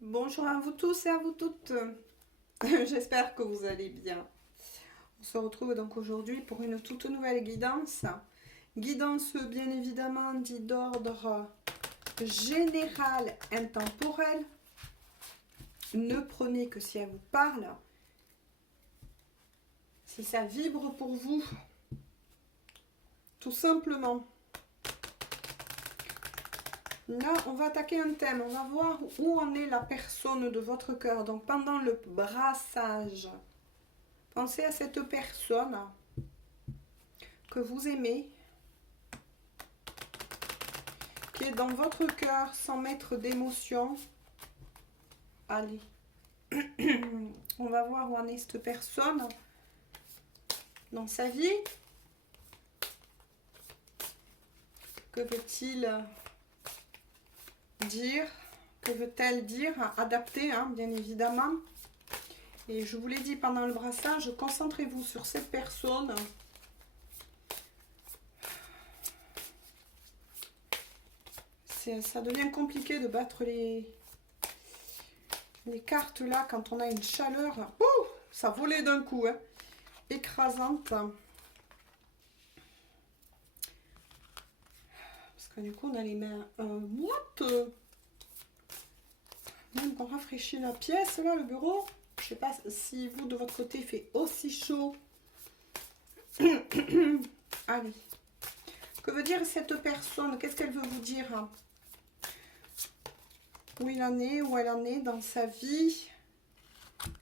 Bonjour à vous tous et à vous toutes. J'espère que vous allez bien. On se retrouve donc aujourd'hui pour une toute nouvelle guidance. Guidance bien évidemment dit d'ordre général intemporel. Ne prenez que si elle vous parle. Si ça vibre pour vous, tout simplement. Là, on va attaquer un thème. On va voir où en est la personne de votre cœur. Donc pendant le brassage, pensez à cette personne que vous aimez, qui est dans votre cœur sans mettre d'émotion. Allez, on va voir où en est cette personne dans sa vie. Que veut-il dire? Que veut-elle dire? Adapter, hein, bien évidemment. Et je vous l'ai dit pendant le brassage, concentrez-vous sur cette personne. Ça devient compliqué de battre les cartes là quand on a une chaleur. Ouh, ça volait d'un coup, hein, écrasante. Parce que du coup on a les mains moites. Même qu'on rafraîchit la pièce là, le bureau. Je sais pas si vous de votre côté il fait aussi chaud. Allez. Que veut dire cette personne? Qu'est-ce qu'elle veut vous dire? Où il en est, où elle en est dans sa vie?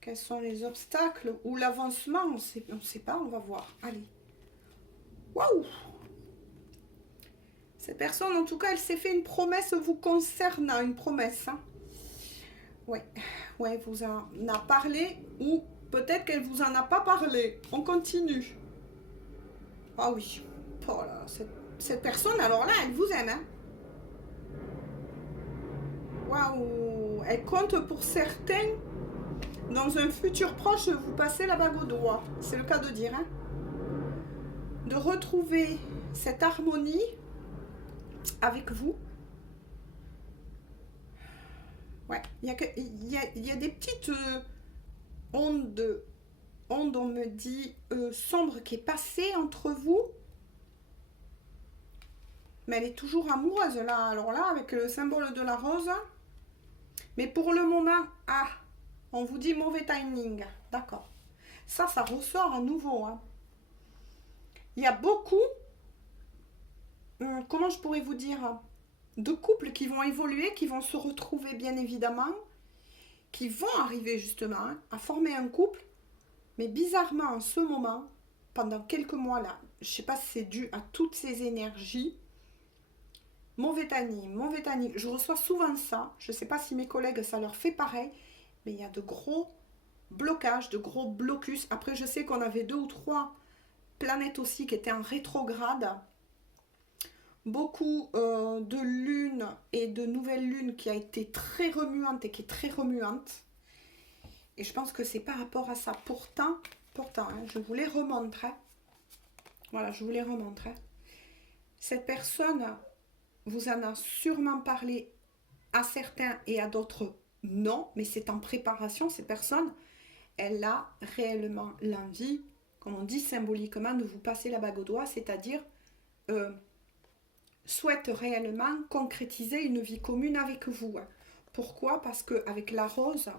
Quels sont les obstacles ou l'avancement? On ne sait pas, on va voir. Allez. Waouh! Cette personne, en tout cas, elle s'est fait une promesse vous concernant, une promesse. Hein. Ouais, vous en a parlé ou peut-être qu'elle vous en a pas parlé. On continue. Ah oui. Oh là, cette personne, alors là, elle vous aime. Hein. Waouh! Elle compte pour certains, dans un futur proche, vous passez la bague au doigt. C'est le cas de dire. Hein. De retrouver cette harmonie avec vous. Ouais, il y a des petites ondes, on me dit, sombres qui est passée entre vous. Mais elle est toujours amoureuse là, alors là, avec le symbole de la rose. Mais pour le moment, on vous dit mauvais timing. D'accord. Ça ressort à nouveau. Hein. Il y a beaucoup, comment je pourrais vous dire, de couples qui vont évoluer, qui vont se retrouver bien évidemment, qui vont arriver justement à former un couple. Mais bizarrement, en ce moment, pendant quelques mois là, je ne sais pas si c'est dû à toutes ces énergies, mauvais timing. Je reçois souvent ça. Je ne sais pas si mes collègues, ça leur fait pareil. Mais il y a de gros blocages, de gros blocus. Après, je sais qu'on avait 2 ou 3 planètes aussi qui étaient en rétrograde. Beaucoup de lunes et de nouvelles lunes qui a été très remuante et qui est très remuante. Et je pense que c'est par rapport à ça. Pourtant, hein, je vous les remontrer. Voilà, je vous les remontrer. Cette personne vous en a sûrement parlé à certains et à d'autres non, mais c'est en préparation. Cette personne, elle a réellement l'envie, comme on dit symboliquement, de vous passer la bague au doigt, c'est-à-dire souhaite réellement concrétiser une vie commune avec vous. Pourquoi? Parce qu'avec la rose,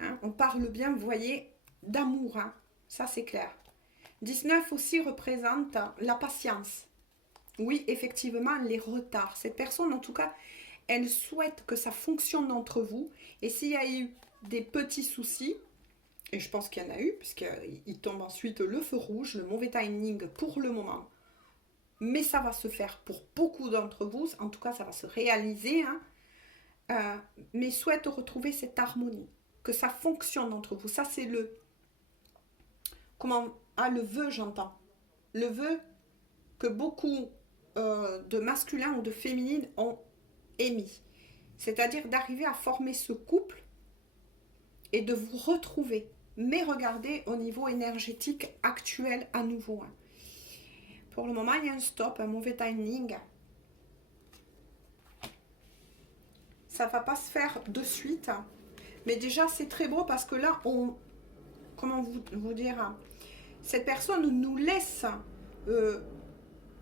hein, on parle bien, vous voyez, d'amour. Hein. Ça, c'est clair. 19 aussi représente la patience. Oui, effectivement, les retards. Cette personne, en tout cas, elle souhaite que ça fonctionne entre vous. Et s'il y a eu des petits soucis, et je pense qu'il y en a eu, puisqu'il tombe ensuite le feu rouge, le mauvais timing pour le moment. Mais ça va se faire pour beaucoup d'entre vous. En tout cas, ça va se réaliser. Hein. Mais souhaite retrouver cette harmonie. Que ça fonctionne entre vous. Ça, c'est le... le vœu, j'entends. Le vœu que beaucoup de masculins ou de féminines ont émis. C'est-à-dire d'arriver à former ce couple et de vous retrouver. Mais regardez au niveau énergétique actuel à nouveau. Hein. Pour le moment, il y a un stop, un mauvais timing. Ça va pas se faire de suite. Mais déjà, c'est très beau parce que là, comment vous dire, hein, cette personne nous laisse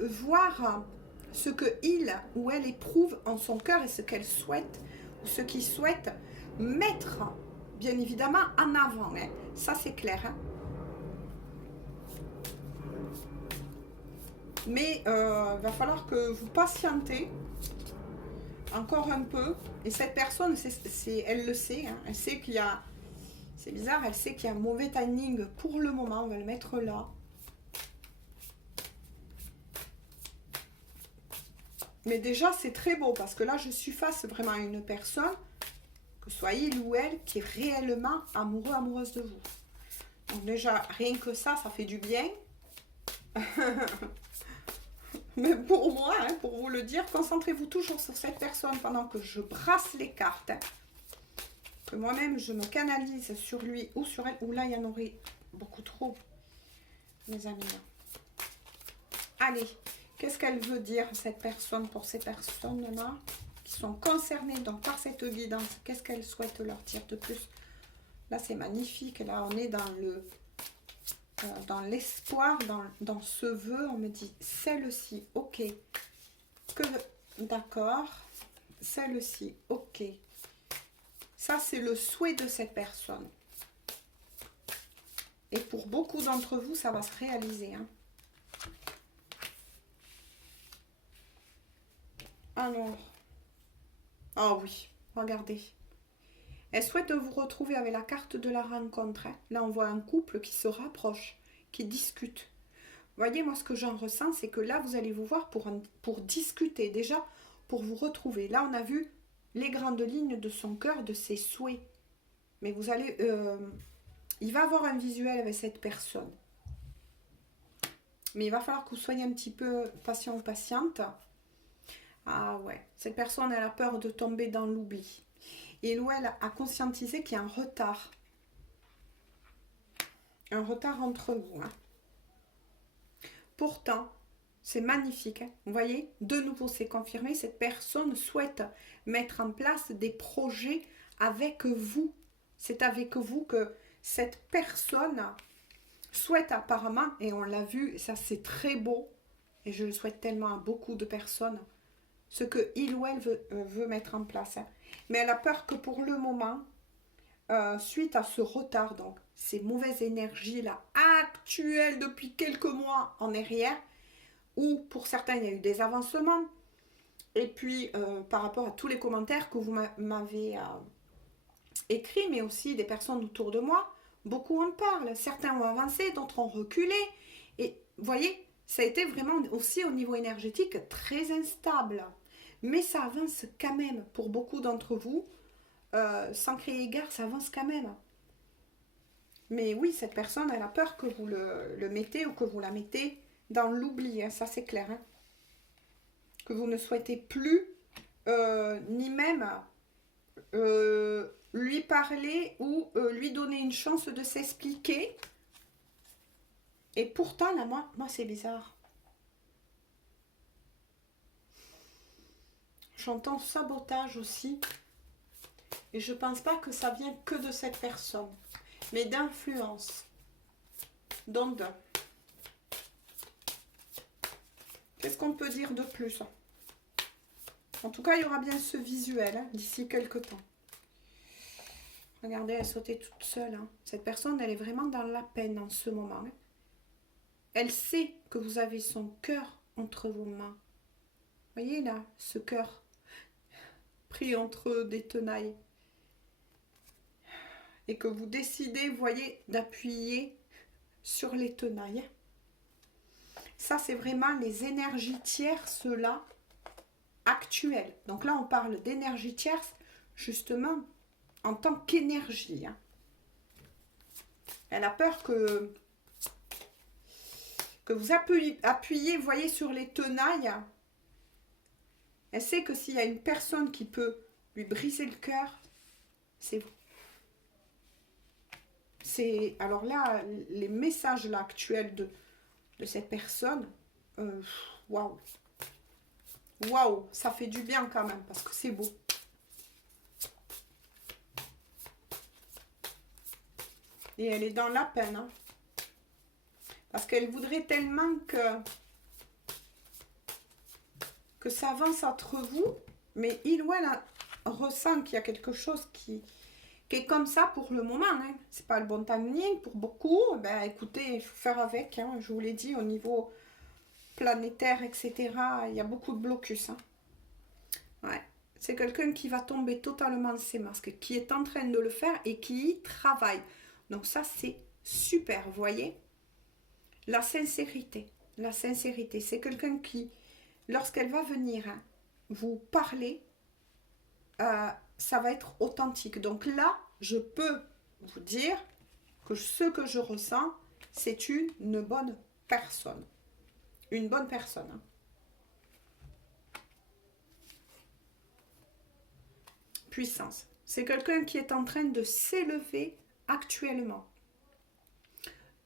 voir ce que il ou elle éprouve en son cœur et ce qu'elle souhaite ou ce qu'il souhaite mettre, bien évidemment, en avant. Hein. Ça, c'est clair. Hein. Mais va falloir que vous patientez encore un peu. Et cette personne, elle le sait. Hein. Elle sait qu'il y a... C'est bizarre, elle sait qu'il y a un mauvais timing pour le moment. On va le mettre là. Mais déjà, c'est très beau parce que là, je suis face vraiment à une personne, que ce soit il ou elle, qui est réellement amoureux, amoureuse de vous. Donc déjà, rien que ça fait du bien. Mais pour moi, hein, pour vous le dire, concentrez-vous toujours sur cette personne pendant que je brasse les cartes. Hein. Que moi-même, je me canalise sur lui ou sur elle. Ou là, il y en aurait beaucoup trop, mes amis. Allez, qu'est-ce qu'elle veut dire, cette personne, pour ces personnes-là qui sont concernées donc, par cette guidance? Qu'est-ce qu'elle souhaite leur dire de plus? Là, c'est magnifique. Là, on est dans l'espoir, dans ce vœu. On me dit, celle-ci, ok. D'accord. Celle-ci, ok. Ça, c'est le souhait de cette personne. Et pour beaucoup d'entre vous, ça va se réaliser. Hein. Alors. Ah oui, regardez. Elle souhaite vous retrouver avec la carte de la rencontre. Hein. Là, on voit un couple qui se rapproche, qui discute. Vous voyez, moi, ce que j'en ressens, c'est que là, vous allez vous voir pour discuter. Déjà, pour vous retrouver. Là, on a vu les grandes lignes de son cœur, de ses souhaits. Mais vous allez... il va avoir un visuel avec cette personne. Mais il va falloir que vous soyez un petit peu patient ou patiente. Ah ouais, cette personne, elle a peur de tomber dans l'oubli. Et où elle a conscientisé qu'il y a un retard. Un retard entre vous. Hein. Pourtant, c'est magnifique. Hein. Vous voyez, de nouveau, c'est confirmé. Cette personne souhaite mettre en place des projets avec vous. C'est avec vous que cette personne souhaite apparemment, et on l'a vu, ça c'est très beau, et je le souhaite tellement à beaucoup de personnes, ce que il ou elle veut mettre en place. Hein. Mais elle a peur que pour le moment, suite à ce retard, donc ces mauvaises énergies-là, actuelles depuis quelques mois en arrière, où pour certains il y a eu des avancements, et puis par rapport à tous les commentaires que vous m'avez écrits, mais aussi des personnes autour de moi, beaucoup en parlent. Certains ont avancé, d'autres ont reculé, et vous voyez, ça a été vraiment aussi au niveau énergétique très instable. Mais ça avance quand même pour beaucoup d'entre vous. Sans crier gare, ça avance quand même. Mais oui, cette personne, elle a peur que vous le mettez ou que vous la mettez dans l'oubli. Hein, ça, c'est clair. Hein. Que vous ne souhaitez plus ni même lui parler ou lui donner une chance de s'expliquer. Et pourtant, là, moi c'est bizarre. J'entends sabotage aussi. Et je pense pas que ça vient que de cette personne. Mais d'influence. Donc, qu'est-ce qu'on peut dire de plus? En tout cas, il y aura bien ce visuel hein, d'ici quelques temps. Regardez, elle sautait toute seule. Hein. Cette personne, elle est vraiment dans la peine en ce moment. Hein. Elle sait que vous avez son cœur entre vos mains. Voyez là, ce cœur pris entre des tenailles. Et que vous décidez, voyez, d'appuyer sur les tenailles. Ça, c'est vraiment les énergies tierces là, actuelles. Donc là, on parle d'énergie tierce, justement, en tant qu'énergie. Hein. Elle a peur que vous appuyez, voyez, sur les tenailles. Elle sait que s'il y a une personne qui peut lui briser le cœur, c'est vous. Alors là, les messages là, actuels de cette personne, waouh. Waouh, ça fait du bien quand même, parce que c'est beau. Et elle est dans la peine. Hein. Parce qu'elle voudrait tellement que ça avance entre vous. Mais il ou elle ressent qu'il y a quelque chose qui est comme ça pour le moment. Hein. C'est pas le bon timing pour beaucoup. Ben écoutez, il faut faire avec. Hein. Je vous l'ai dit, au niveau planétaire, etc. Il y a beaucoup de blocus. Hein. Ouais. C'est quelqu'un qui va tomber totalement de ses masques, qui est en train de le faire et qui y travaille. Donc ça, c'est super, vous voyez. La sincérité. La sincérité. C'est quelqu'un qui, lorsqu'elle va venir hein, vous parler, ça va être authentique. Donc là, je peux vous dire que ce que je ressens, c'est une bonne personne. Une bonne personne. Hein. Puissance. C'est quelqu'un qui est en train de s'élever actuellement.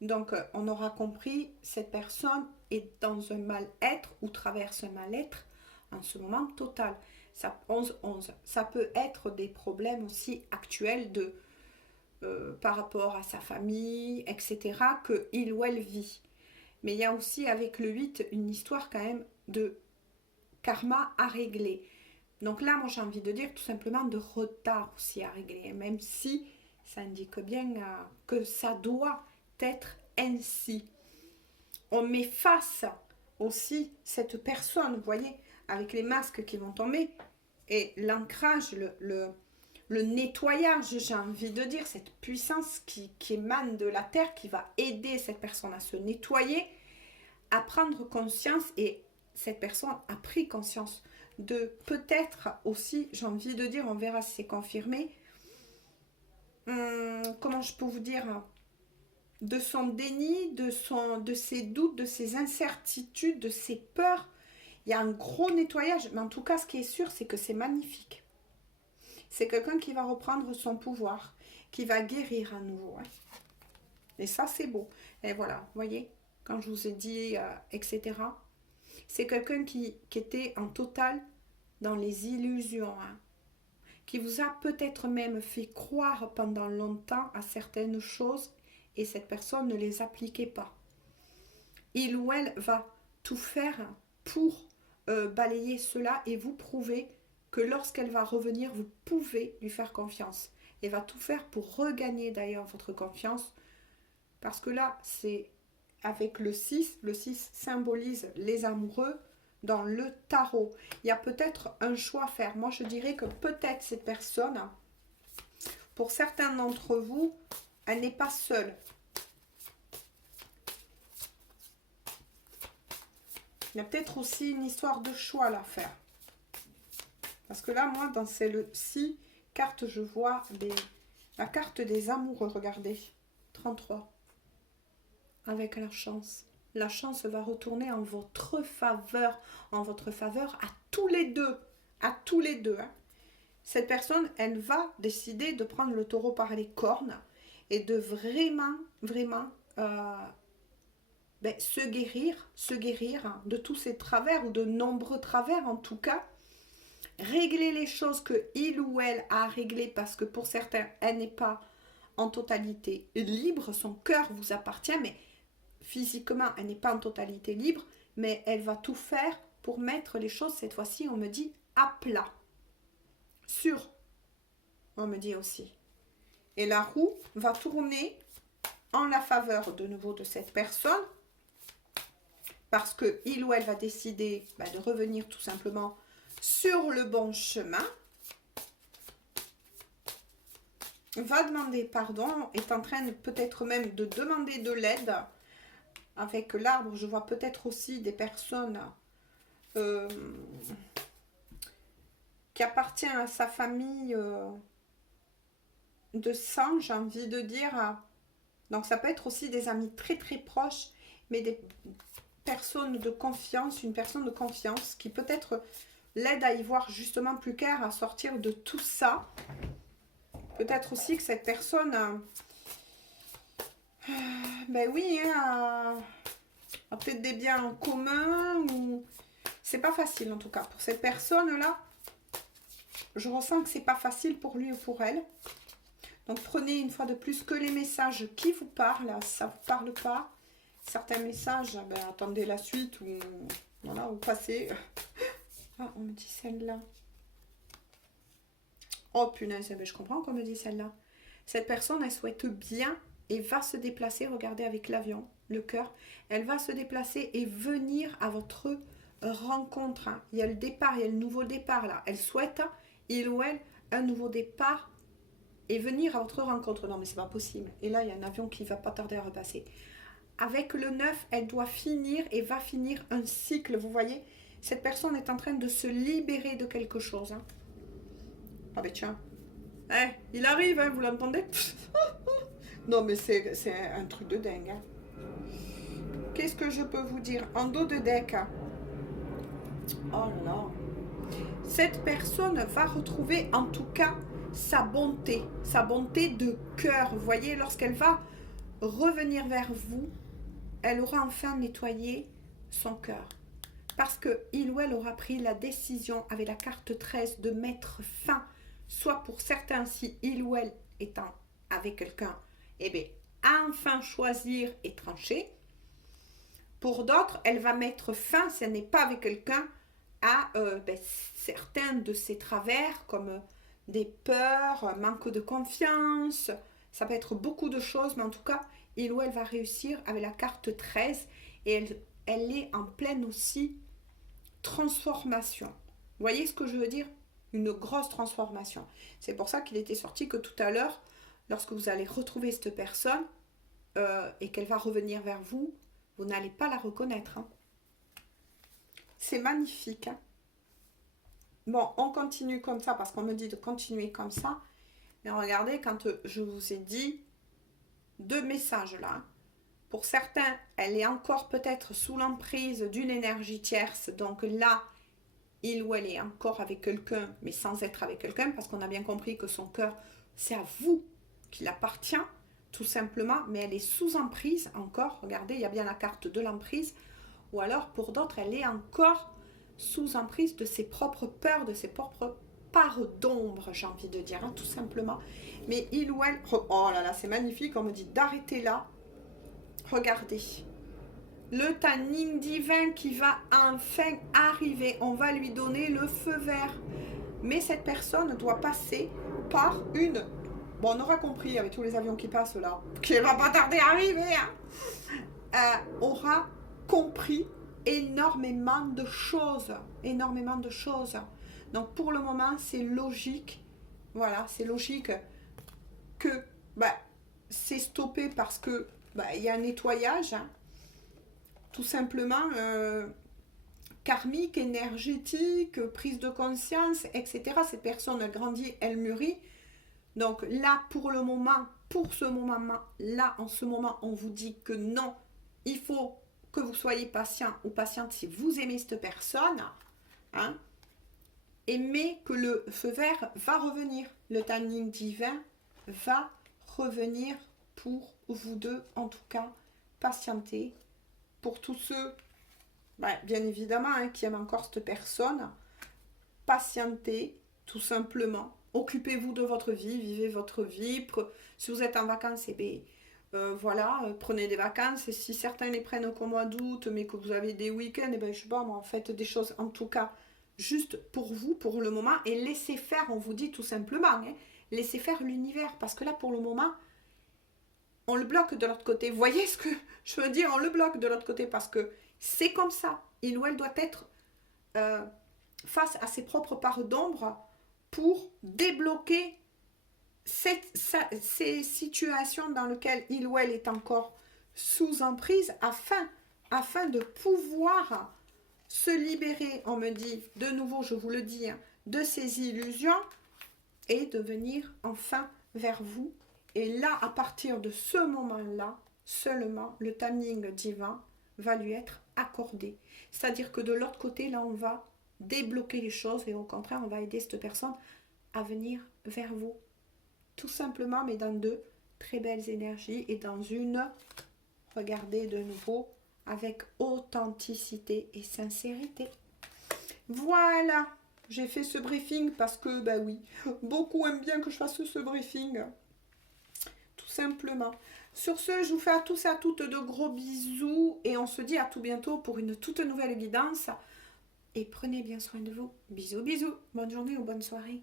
Donc, on aura compris, cette personne est dans un mal-être ou traverse un mal-être en ce moment total. Ça, 11-11. Ça peut être des problèmes aussi actuels par rapport à sa famille, etc., qu'il ou elle vit. Mais il y a aussi avec le 8 une histoire quand même de karma à régler. Donc là, moi j'ai envie de dire tout simplement de retard aussi à régler, même si ça indique bien que ça doit être ainsi. On met face aussi cette personne, vous voyez, avec les masques qui vont tomber, et l'ancrage, le nettoyage, j'ai envie de dire, cette puissance qui émane de la terre, qui va aider cette personne à se nettoyer, à prendre conscience, et cette personne a pris conscience de peut-être aussi, j'ai envie de dire, on verra si c'est confirmé, comment je peux vous dire, de son déni, de ses doutes, de ses incertitudes, de ses peurs. Il y a un gros nettoyage, mais en tout cas, ce qui est sûr, c'est que c'est magnifique. C'est quelqu'un qui va reprendre son pouvoir, qui va guérir à nouveau. Hein. Et ça, c'est beau. Et voilà, vous voyez, quand je vous ai dit, etc., c'est quelqu'un qui était en total dans les illusions, hein, qui vous a peut-être même fait croire pendant longtemps à certaines choses et cette personne ne les appliquait pas. Il ou elle va tout faire pour balayer cela et vous prouver que lorsqu'elle va revenir, vous pouvez lui faire confiance. Et va tout faire pour regagner d'ailleurs votre confiance. Parce que là, c'est avec le 6 symbolise les amoureux dans le tarot. Il y a peut-être un choix à faire. Moi, je dirais que peut-être cette personne, pour certains d'entre vous, elle n'est pas seule. Il y a peut-être aussi une histoire de choix là à faire. Parce que là, moi, dans ces 6 cartes, je vois la carte des amoureux. Regardez, 33. Avec la chance. La chance va retourner en votre faveur à tous les deux. À tous les deux. Hein. Cette personne, elle va décider de prendre le taureau par les cornes et de vraiment se guérir de tous ces travers ou de nombreux travers en tout cas. Régler les choses que il ou elle a réglées parce que pour certains, elle n'est pas en totalité libre. Son cœur vous appartient, mais physiquement, elle n'est pas en totalité libre, mais elle va tout faire pour mettre les choses, cette fois-ci, on me dit, à plat. Sûr, on me dit aussi. Et la roue va tourner en la faveur de nouveau de cette personne, parce que il ou elle va décider de revenir tout simplement sur le bon chemin, va demander pardon, est en train peut-être même de demander de l'aide. Avec l'arbre, je vois peut-être aussi des personnes qui appartiennent à sa famille de sang, j'ai envie de dire. Donc ça peut être aussi des amis très très proches, mais des personnes de confiance, une personne de confiance qui peut-être l'aide à y voir justement plus clair, à sortir de tout ça. Peut-être aussi que cette personne... ben oui, hein, a peut-être des biens en commun ou c'est pas facile en tout cas pour cette personne là. Je ressens que c'est pas facile pour lui ou pour elle. Donc prenez une fois de plus que les messages qui vous parlent. Si ça ne vous parle pas, certains messages, ben, attendez la suite ou voilà, ou passez. Ah, on me dit celle-là. Oh punaise, ben, je comprends qu'on me dit celle-là. Cette personne, elle souhaite bien et va se déplacer, regardez avec l'avion, le cœur. Elle va se déplacer et venir à votre rencontre. Hein. Il y a le départ, il y a le nouveau départ là. Elle souhaite, il ou elle, un nouveau départ et venir à votre rencontre. Non mais c'est pas possible. Et là, il y a un avion qui va pas tarder à repasser. Avec le 9, elle doit finir et va finir un cycle. Vous voyez, cette personne est en train de se libérer de quelque chose. Hein. Ah ben tiens. Eh, il arrive, hein, vous l'entendez? Non mais c'est un truc de dingue. Hein. Qu'est-ce que je peux vous dire? En dos de deck. Hein. Oh là là. Cette personne va retrouver en tout cas sa bonté de cœur. Vous voyez, lorsqu'elle va revenir vers vous, elle aura enfin nettoyé son cœur. Parce qu'il ou elle aura pris la décision avec la carte 13 de mettre fin, soit pour certains, si il ou elle est avec quelqu'un, eh bien, enfin choisir et trancher. Pour d'autres, elle va mettre fin, si elle n'est pas avec quelqu'un, à certains de ses travers, comme des peurs, manque de confiance. Ça peut être beaucoup de choses, mais en tout cas, il ou elle va réussir avec la carte 13 et elle est en pleine aussi transformation. Vous voyez ce que je veux dire? Une grosse transformation. C'est pour ça qu'il était sorti que tout à l'heure, lorsque vous allez retrouver cette personne et qu'elle va revenir vers vous, vous n'allez pas la reconnaître. Hein. C'est magnifique. Hein. Bon, on continue comme ça parce qu'on me dit de continuer comme ça. Mais regardez, quand je vous ai dit 2 messages là, pour certains, elle est encore peut-être sous l'emprise d'une énergie tierce. Donc là, il ou elle est encore avec quelqu'un, mais sans être avec quelqu'un, parce qu'on a bien compris que son cœur, c'est à vous qu'il appartient, tout simplement. Mais elle est sous emprise encore. Regardez, il y a bien la carte de l'emprise. Ou alors, pour d'autres, elle est encore sous emprise de ses propres peurs, de ses propres parts d'ombre, j'ai envie de dire, hein, tout simplement. Mais il ou elle... Oh là là, c'est magnifique, on me dit d'arrêter là. Regardez. Le timing divin qui va enfin arriver. On va lui donner le feu vert. Mais cette personne doit passer par une... Bon, on aura compris avec tous les avions qui passent là, qu'elle va pas tarder à arriver. Hein. Aura compris énormément de choses. Énormément de choses. Donc pour le moment, c'est logique. Voilà, c'est logique que c'est stoppé parce que il y a un nettoyage. Hein. Tout simplement karmique, énergétique, prise de conscience, etc. Cette personne a grandi, elle mûrit. Donc là, pour le moment, pour ce moment-là, en ce moment, on vous dit que non, il faut que vous soyez patient ou patiente si vous aimez cette personne, hein, mais que le feu vert va revenir. Le timing divin va revenir pour vous deux, en tout cas, patientez. Pour tous ceux, bien évidemment, hein, qui aiment encore cette personne, patientez, tout simplement. Occupez-vous de votre vie, vivez votre vie. Si vous êtes en vacances, prenez des vacances. Et si certains les prennent qu'au mois d'août, mais que vous avez des week-ends, je sais pas, moi, faites des choses, en tout cas, juste pour vous, pour le moment, et laissez faire, on vous dit tout simplement, hein, laissez faire l'univers, parce que là, pour le moment, on le bloque de l'autre côté. Vous voyez ce que je veux dire? On le bloque de l'autre côté parce que c'est comme ça. Il ou elle doit être face à ses propres parts d'ombre pour débloquer ces situations dans lesquelles il ou elle est encore sous emprise afin de pouvoir se libérer, on me dit, de nouveau, je vous le dis, hein, de ces illusions et de venir enfin vers vous. Et là, à partir de ce moment-là, seulement le timing divin va lui être accordé. C'est-à-dire que de l'autre côté, là, on va débloquer les choses et au contraire, on va aider cette personne à venir vers vous. Tout simplement, mais dans de très belles énergies et dans une, regardez de nouveau, avec authenticité et sincérité. Voilà, j'ai fait ce briefing parce que, oui, beaucoup aiment bien que je fasse ce briefing. simplement. Sur ce, je vous fais à tous et à toutes de gros bisous et on se dit à tout bientôt pour une toute nouvelle guidance. Et prenez bien soin de vous. Bisous, bisous. Bonne journée ou bonne soirée.